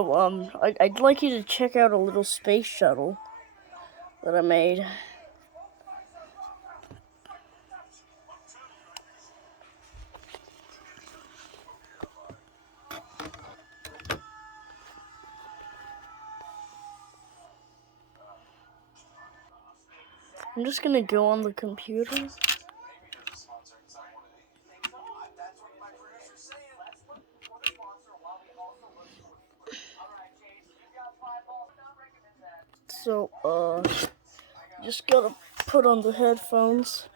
So, I'd like you to check out a little space shuttle that I made. I'm just gonna go on the computer. So, just gotta put on the headphones.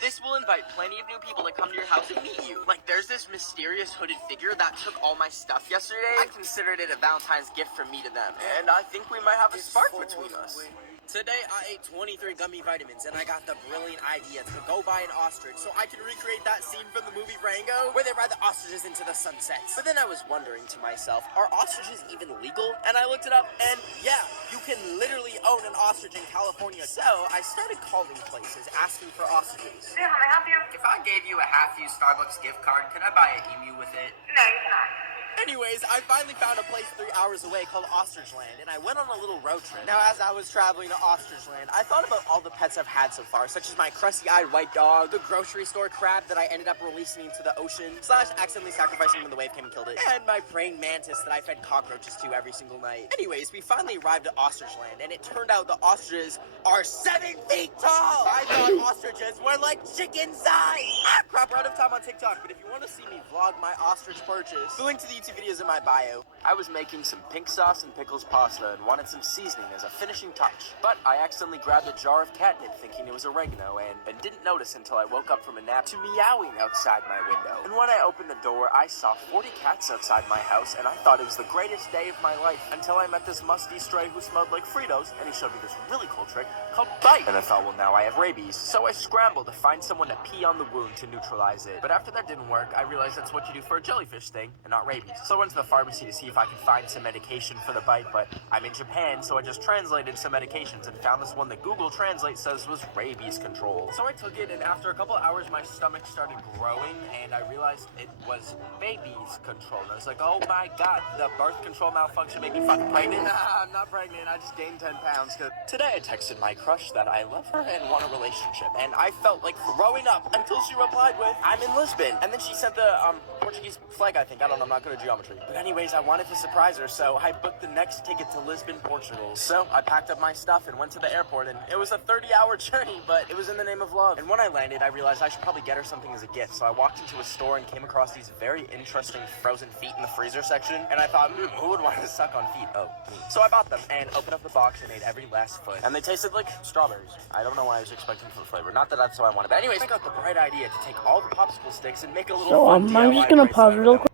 This will invite plenty of new people to come to your house and meet you. Like, there's this mysterious hooded figure that took all my stuff yesterday. I considered it a Valentine's gift from me to them, and I think we might have a spark between us. Today, I ate 23 gummy vitamins, and I got the brilliant idea to go buy an ostrich so I can recreate that scene from the movie Rango, where they ride the ostriches into the sunset. But then I was wondering to myself, are ostriches even legal? And I looked it up, and yeah, you can literally own an ostrich in California. So I started calling places, asking for ostriches. Yeah, how may I help you? If I gave you a half-used Starbucks gift card, could I buy an emu with it? No, you cannot. Anyways, I finally found a place 3 hours away called Ostrich Land, and I went on a little road trip. Now, as I was traveling to Ostrich Land, I thought about all the pets I've had so far, such as my crusty-eyed white dog, the grocery store crab that I ended up releasing into the ocean, / accidentally sacrificing when the wave came and killed it, and my praying mantis that I fed cockroaches to every single night. Anyways, we finally arrived at Ostrich Land, and it turned out the ostriches are 7 feet tall! I thought ostriches were like chicken size! Crap, we're out of time on TikTok, but if you want to see me vlog my ostrich purchase, the link to the YouTube video is in my bio. I was making some pink sauce and pickles pasta and wanted some seasoning as a finishing touch, but I accidentally grabbed a jar of catnip thinking it was oregano and didn't notice until I woke up from a nap to meowing outside my window. And when I opened the door, I saw 40 cats outside my house, and I thought it was the greatest day of my life until I met this musty stray who smelled like Fritos, and he showed me this really cool trick called bite. And I thought, well, now I have rabies. So I scrambled to find someone to pee on the wound to neutralize it. But after that didn't work, I realized that's what you do for a jellyfish sting and not rabies. So I went to the pharmacy to see if I could find some medication for the bite, but I'm in Japan, so I just translated some medications and found this one that Google Translate says was rabies control. So I took it, and after a couple hours, my stomach started growing, and I realized it was babies control. And I was like, oh my god, the birth control malfunction made me fucking pregnant? Nah, I'm not pregnant, I just gained 10 pounds. Today I texted my crush that I love her and want a relationship, and I felt like throwing up until she replied with, I'm in Lisbon. And then she sent the Portuguese flag, I think. I don't know, I'm not good at geometry. But anyways, I wanted to surprise her, so I booked the next ticket to Lisbon, Portugal. So I packed up my stuff and went to the airport, and it was a 30-hour journey, but it was in the name of love. And when I landed, I realized I should probably get her something as a gift, so I walked into a store and came across these very interesting frozen feet in the freezer section, and I thought, who would want to suck on feet? Oh, me. So I bought them, and opened up the box and ate every last foot. And they tasted like strawberries. I don't know why I was expecting for the flavor. Not that that's what I wanted, but anyways, I got the bright idea to take all the popsicle sticks and make a little So, fun I'm just gonna pause real quick.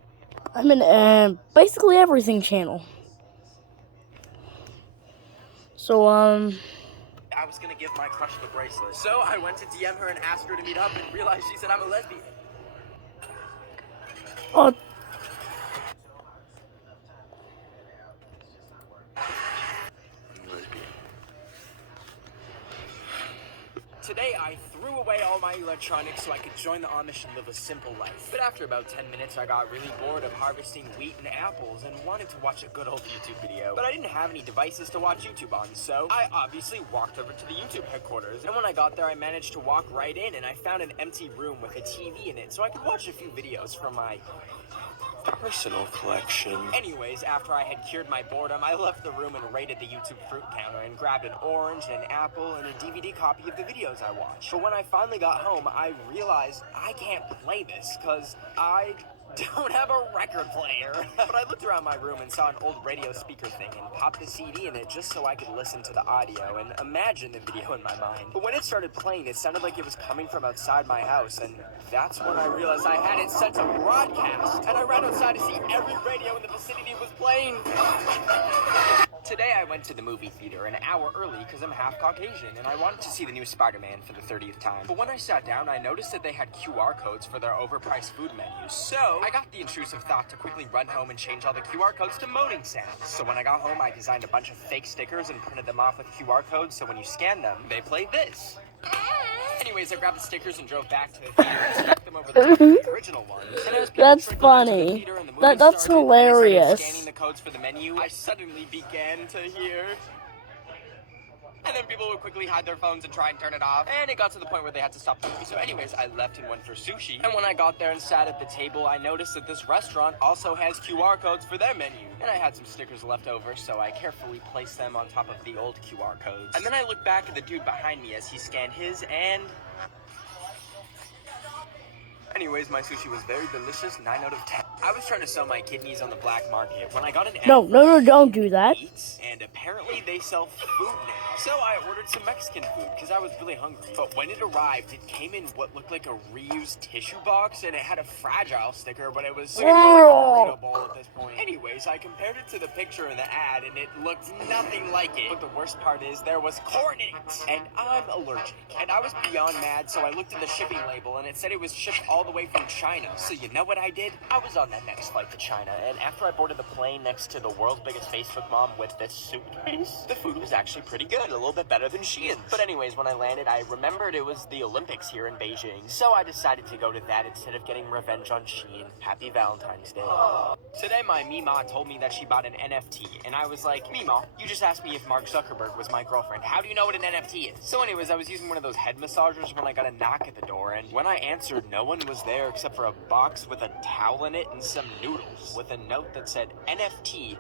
I'm in, basically everything channel. So, I was gonna give my crush the bracelet. So I went to DM her and asked her to meet up and realized she said I'm a lesbian. oh, Today, I threw away all my electronics so I could join the Amish and live a simple life. But after about 10 minutes, I got really bored of harvesting wheat and apples and wanted to watch a good old YouTube video. But I didn't have any devices to watch YouTube on, so I obviously walked over to the YouTube headquarters. And when I got there, I managed to walk right in, and I found an empty room with a TV in it, so I could watch a few videos from my personal collection. Anyways, after I had cured my boredom, I left the room and raided the YouTube fruit counter and grabbed an orange, an apple, and a DVD copy of the videos I watched. But when I finally got home, I realized I can't play this because I don't have a record player. But I looked around my room and saw an old radio speaker thing and popped the CD in it just so I could listen to the audio and imagine the video in my mind. But when it started playing, it sounded like it was coming from outside my house, and that's when I realized I had it set to broadcast. And I ran outside to see every radio in the vicinity was playing. Today I went to the movie theater an hour early because I'm half Caucasian and I wanted to see the new Spider-Man for the 30th time. But when I sat down, I noticed that they had QR codes for their overpriced food menus. So I got the intrusive thought to quickly run home and change all the QR codes to moaning sounds. So when I got home, I designed a bunch of fake stickers and printed them off with QR codes so when you scan them, they play this. Anyways, I grabbed the stickers and drove back to the theater and stuck them them over the top of the original ones. And as people That's trickled into the funny. theater and the movie That's started, and they started hilarious. scanning the codes for the menu, I suddenly began to hear. And then people would quickly hide their phones and try and turn it off. And it got to the point where they had to stop the movie. So anyways, I left and went for sushi. And when I got there and sat at the table, I noticed that this restaurant also has QR codes for their menu. And I had some stickers left over, so I carefully placed them on top of the old QR codes. And then I looked back at the dude behind me as he scanned his, and anyways, my sushi was very delicious, 9 out of 10. I was trying to sell my kidneys on the black market when I got an ad No, for don't do that. Eats, and apparently they sell food now. So I ordered some Mexican food because I was really hungry. But when it arrived, it came in what looked like a reused tissue box, and it had a fragile sticker, but it was looking more like a burrito bowl at this point. Anyways, I compared it to the picture in the ad, and it looked nothing like it. But the worst part is there was corn in it, and I'm allergic. And I was beyond mad, so I looked at the shipping label, and it said it was shipped all the way from China. So you know what I did? I was on that next flight to China, and after I boarded the plane next to the world's biggest Facebook mom with this suitcase, the food was actually pretty good, a little bit better than Shein. But anyways, when I landed, I remembered it was the Olympics here in Beijing, so I decided to go to that instead of getting revenge on Shein. Happy Valentine's Day. Today, my Mima told me that she bought an NFT, and I was like, Mima, you just asked me if Mark Zuckerberg was my girlfriend. How do you know what an NFT is? So anyways, I was using one of those head massagers when I got a knock at the door, and when I answered, no one was there except for a box with a towel in it and some noodles, with a note that said NFT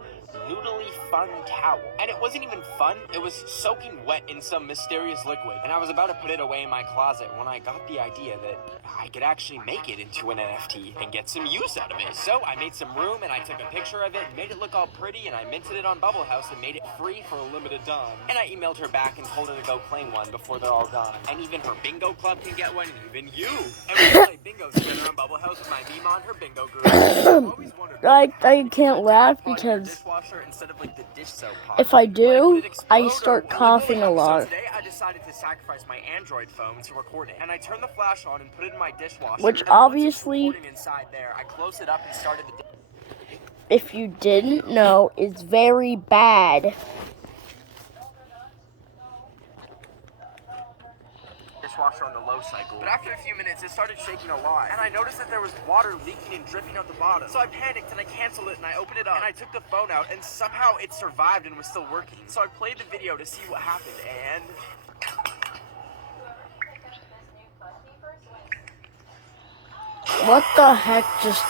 noodly fun towel. And it wasn't even fun, it was soaking wet in some mysterious liquid. And I was about to put it away in my closet when I got the idea that I could actually make it into an NFT and get some use out of it. So I made some room and I took a picture of it and made it look all pretty, and I minted it on Bubble House and made it free for a limited time. And I emailed her back and told her to go claim one before they're all gone. And even her bingo club can get one, and even you. And we can play bingo together on Bubble House with my Mima on her bingo group. I've always wondered, I can't laugh because instead of like the dish soap pot, if I do, like, I start coughing a lot. So today I decided to sacrifice my Android phone to record it, and I turned the flash on and put it in my dishwasher. Which and obviously, once it's recording inside there, I closed it up and started the if you didn't know, is very bad. dishwasher on the low cycle. But after a few minutes, it started shaking a lot, and I noticed that there was water leaking and dripping out the bottom. So I panicked and I canceled it and I opened it up and I took the phone out, and somehow it survived and was still working. So I played the video to see what happened, and What the heck just...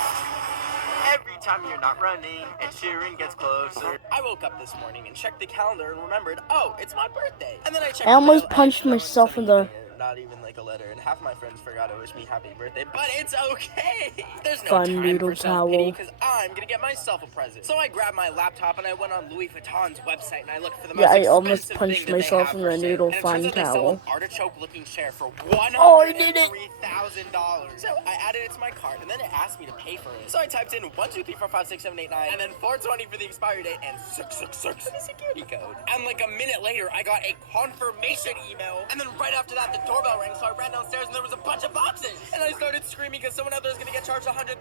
every time you're not running, Ed Sheeran gets closer. I woke up this morning and checked the calendar and remembered, oh, it's my birthday. And then I checked I almost the mail, punched and no one myself sent in the... anything, not even like a letter, and half my friends forgot to wish me happy birthday, but it's okay. There's no Fun time noodle for self-pity towel. because I'm gonna get myself a present. So I grabbed my laptop and I went on Louis Vuitton's website and I looked for the most Yeah, I expensive almost thing punched that they myself have in for the sale. noodle And it turns fun out they sell towel. an artichoke-looking chair for Oh, I did it! $103,000. So I added it to my cart, and then it asked me to pay for it. So I typed in 1, 2, 3, 4, 5, 6, 7, 8, 9, and then 420 for the expiry date, and 666 for the security code. And like a minute later, I got a confirmation email, and then right after that, the doorbell rang, so I ran downstairs, and there was a bunch of boxes. And I started screaming because someone out there is going to get charged $100,000.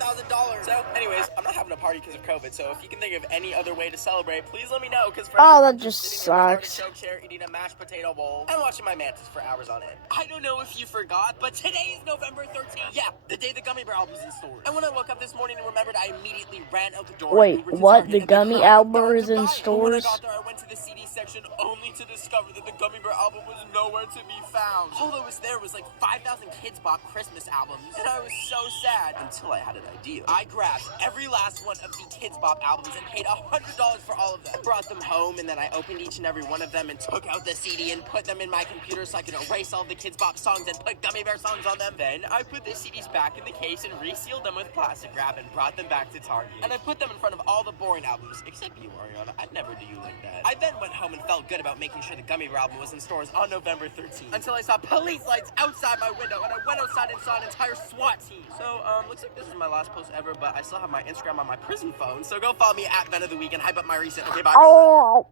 So anyways, I'm not having a party because of COVID, so if you can think of any other way to celebrate, please let me know, because Oh, that just sitting in an sucks. artichoke chair, eating a mashed potato bowl, and watching my mantis for hours on end. I don't know if you forgot, but today is November 13th. Yeah, the day the Gummy Bear album is in stores. And when I woke up this morning and remembered, I immediately ran out the door. Wait, Ubered to what? Target, The and then Gummy hurried album down is to in buy it. But when I stores? got there, I went to the CD section only to discover that the Gummy Bear album was nowhere to be found. All that was there was like 5,000 Kids Bop Christmas albums, and I was so sad until I had an idea. I grabbed every last one of the Kids Bop albums and paid $100 for all of them. Brought them home, and then I opened each and every one of them and took out the CD and put them in my computer so I could erase all the Kids Bop songs and put Gummy Bear songs on them. Then I put the CDs back in the case and resealed them with plastic wrap and brought them back to Target. And I put them in front of all the boring albums, except you, Ariana. I'd never do you like that. I then went home and felt good about making sure the Gummy Bear album was in stores on November 13th. Until I saw police lights outside my window, and I went outside and saw an entire SWAT team. So, looks like this is my last post ever, but I still have my Instagram on my prison phone, so go follow me at Ben of the Week and hype up my recent. Okay, bye. Oh!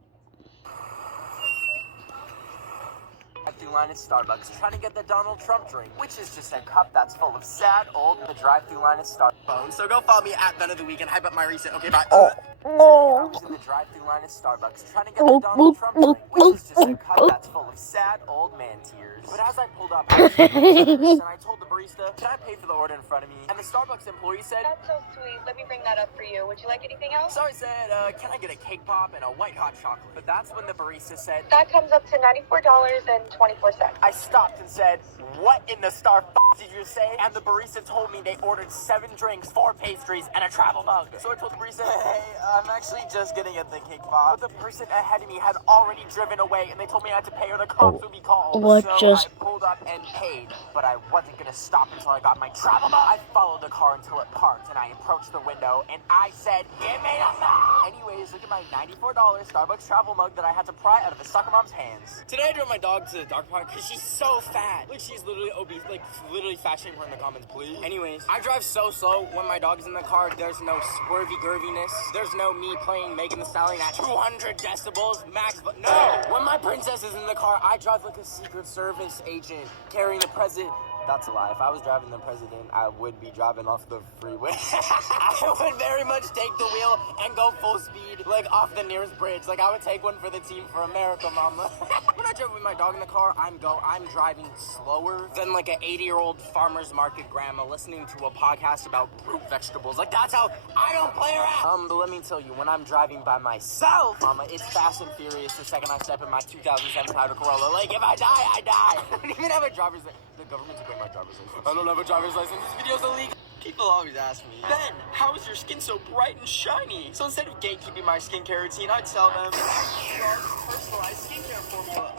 I feel drive-thru line at Starbucks trying to get the Donald Trump drink, which is just a cup that's full of sad old the drive-thru line at Starbucks. So go follow me at Ben of the Week and hype up my recent. Okay, bye. Today, I was in the drive-thru line at Starbucks trying to get the Donald Trump drink, which is just a cup that's full of sad old man tears. But as I pulled up, I was and I told the barista, "Can I pay for the order in front of me?" And the Starbucks employee said, "That's so sweet. Let me bring that up for you. Would you like anything else?" So I said, "Can I get a cake pop and a white hot chocolate?" But that's when the barista said, "That comes up to $94.24. I stopped and said, "What in the star did you say?" And the barista told me they ordered 7 drinks, 4 pastries, and a travel mug. So I told the barista, "Hey, I'm actually just getting at the cake pop." But the person ahead of me had already driven away, and they told me I had to pay or the cops would be called. What so just- I pulled up and paid, but I wasn't gonna stop until I got my travel mug. I followed the car until it parked, and I approached the window, and I said, "Give me the mug!" Anyways, look at my $94 Starbucks travel mug that I had to pry out of a soccer mom's hands. Today I drove my dog to the dog park because she's so fat. Like, she's literally obese. Like, literally fat shame her in the comments, please. Anyways, I drive so slow when my dog's in the car. There's no swervy gerviness. There's no me playing Megan Thee Stallion at 200 decibels max. But no, when my princess is in the car, I drive like a Secret Service agent carrying the president. That's a lie. If I was driving the president, I would be driving off the freeway. I would very much take the wheel and go full speed, like off the nearest bridge. Like, I would take one for the team for America, mama. When I drive with my dog in the car, I'm driving slower than like an 80-year-old farmer's market grandma listening to a podcast about root vegetables. Like, that's how I don't play around. But let me tell you, when I'm driving by myself, mama, it's fast and furious the second I step in my 2007 Toyota Corolla. Like, if I die, I die. I don't even have a driver's license. The government took away my driver's license. I don't have a driver's license. This video's illegal. People always ask me, "Ben, how is your skin so bright and shiny?" So instead of gatekeeping my skincare routine, I'd tell them, personalized skincare formula.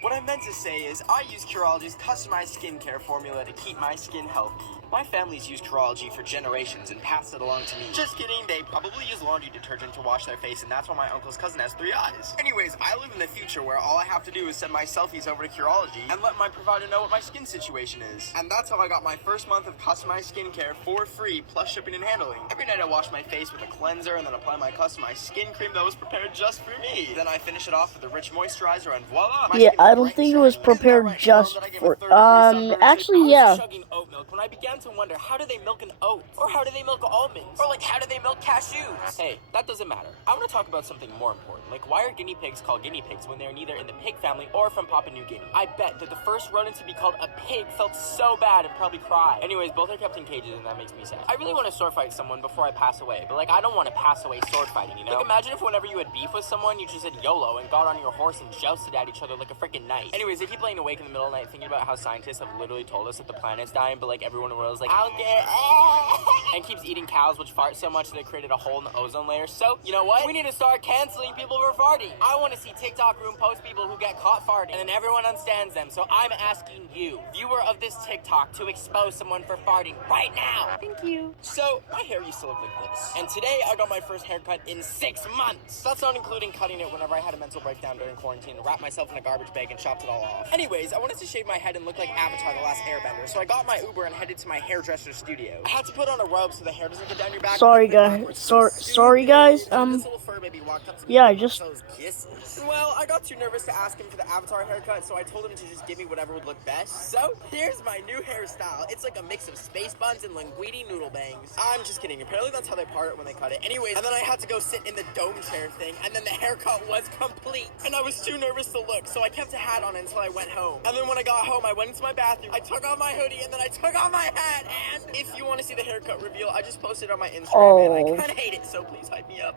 What I meant to say is, I use Curology's customized skincare formula to keep my skin healthy. My family's used Curology for generations and passed it along to me. Just kidding, they probably use laundry detergent to wash their face, and that's why my uncle's cousin has 3 eyes. Anyways, I live in the future where all I have to do is send my selfies over to Curology and let my provider know what my skin situation is. And that's how I got my first month of customized skincare for free, plus shipping and handling. Every night I wash my face with a cleanser and then apply my customized skin cream that was prepared just for me. Then I finish it off with a rich moisturizer and voila! My Yeah, skin is I don't bright think it and was shiny. prepared Isn't that right, just Mom, that I gave for- a third-degree sunburn? actually, I was yeah. chugging oat milk when I began to wonder, how do they milk an oat? Or how do they milk almonds? Or like, how do they milk cashews? Hey, that doesn't matter. I want to talk about something more important. Like, why are guinea pigs called guinea pigs when they're neither in the pig family or from Papua New Guinea? I bet that the first rodent to be called a pig felt so bad and probably cried. Anyways, both are kept in cages and that makes me sad. I really want to sword fight someone before I pass away, but like, I don't want to pass away sword fighting, you know? Like, imagine if whenever you had beef with someone, you just said YOLO and got on your horse and jousted at each other like a freaking knight. Anyways, I keep laying awake in the middle of the night thinking about how scientists have literally told us that the planet's dying, but like everyone in the world is like, I don't get it. And keeps eating cows which fart so much that it created a hole in the ozone layer. So, you know what? We need to start canceling people for farting. I want to see TikTok room post people who get caught farting, and then everyone understands them. So I'm asking you, viewer of this TikTok, to expose someone for farting right now. Thank you. So, my hair used to look like this. And today, I got my first haircut in 6 months. That's not including cutting it whenever I had a mental breakdown during quarantine and wrapped myself in a garbage bag and chopped it all off. Anyways, I wanted to shave my head and look like Avatar The Last Airbender, so I got my Uber and headed to my hairdresser's studio. I had to put on a robe so the hair doesn't get down your back. Sorry, guys. Sorry, guys. This little fur baby walked up to me yeah, I and just- those kisses. Well, I got too nervous to ask him for the Avatar haircut, so I told him to just give me whatever would look best. So, here's my new hairstyle. It's like a mix of space buns and linguine noodle bangs. I'm just kidding. Apparently that's how they part it when they cut it. Anyways, and then I had to go sit in the dome chair thing, and then the haircut was complete. And I was too nervous to look, so I kept a hat on until I went home. And then when I got home, I went into my bathroom, I took off my hoodie, and then I took off my hat. And if you want to see the haircut reveal, I just posted it on my Instagram, and I Oh. kind of hate it, so please hype me up.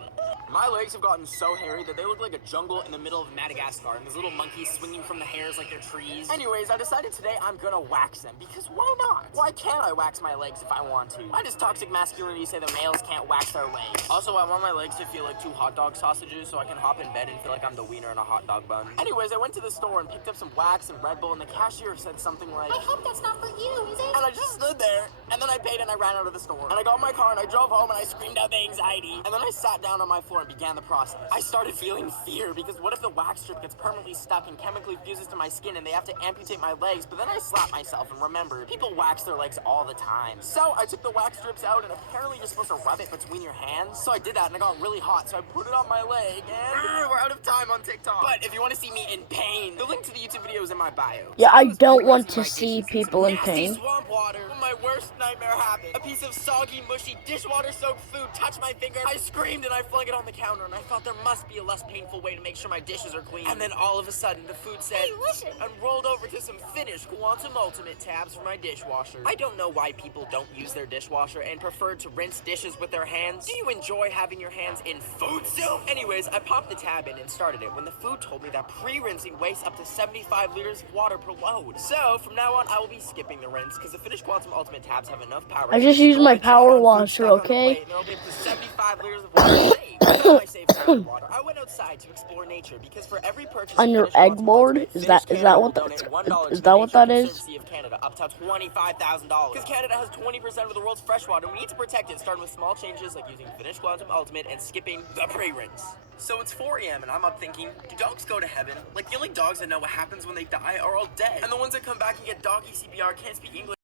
My legs have gotten so hairy that they look like a jungle in the middle of Madagascar, and there's little monkeys swinging from the hairs like they're trees. Anyways, I decided today I'm gonna wax them, because why not? Why can't I wax my legs if I want to? Why does toxic masculinity say that males can't wax their legs? Also, I want my legs to feel like 2 hot dog sausages so I can hop in bed and feel like I'm the wiener in a hot dog bun. Anyways, I went to the store and picked up some wax and Red Bull, and the cashier said something like, I hope that's not for you, is it? and I just stood there, and then I paid and I ran out of the store. And I got in my car and I drove home and I screamed out the anxiety. And then I sat down on my floor and began the process. I started feeling fear because what if the wax strip gets permanently stuck and chemically fuses to my skin and they have to amputate my legs? But then I slapped myself and remembered, people wax their legs all the time. So I took the wax strips out and apparently you're supposed to rub it between your hands. So I did that and it got really hot. So I put it on my leg and we're out of time on TikTok. But if you want to see me in pain, the link to the YouTube video is in my bio. Yeah, I was don't want rinsing to my see dishes people in some nasty pain. swamp water. When my worst nightmare happened, a piece of soggy, mushy, dishwater-soaked food touched my finger. I screamed and I flung it on the counter, and I thought there must be a less painful way to make sure my dishes are clean. And then all of a sudden, the food said, "Hey, listen," and rolled over to some finished Quantum Ultimate tabs for my dishwasher. I don't know why people don't use their dishwasher and prefer to rinse dishes with their hands. Do you enjoy having your hands in food soup? Anyways, I popped the tab in and started it when the food told me that pre-rinsing wastes up to 75 liters of water per load. So, from now on, I will be skipping the rinse because the finished Quantum Ultimate tabs have enough power. I just used my power washer, okay? There'll be up to 75 liters of water saved. Now I saved time and water. I went outside to explore nature because for every purchase On your of finished egg Quantum board? Ultimate, Is that Canada what will that donate $1 is to that the what that Nature is? Conservancy of Canada, up to $25,000. Because Canada has 20% of the world's freshwater, we need to protect it, starting with small changes like using finished Quantum Ultimate and skipping the pre-rinse. So it's 4 a.m. and I'm up thinking, do dogs go to heaven? Like the only dogs that know what happens when they die are all dead. And the ones that come back and get doggy CPR can't speak English.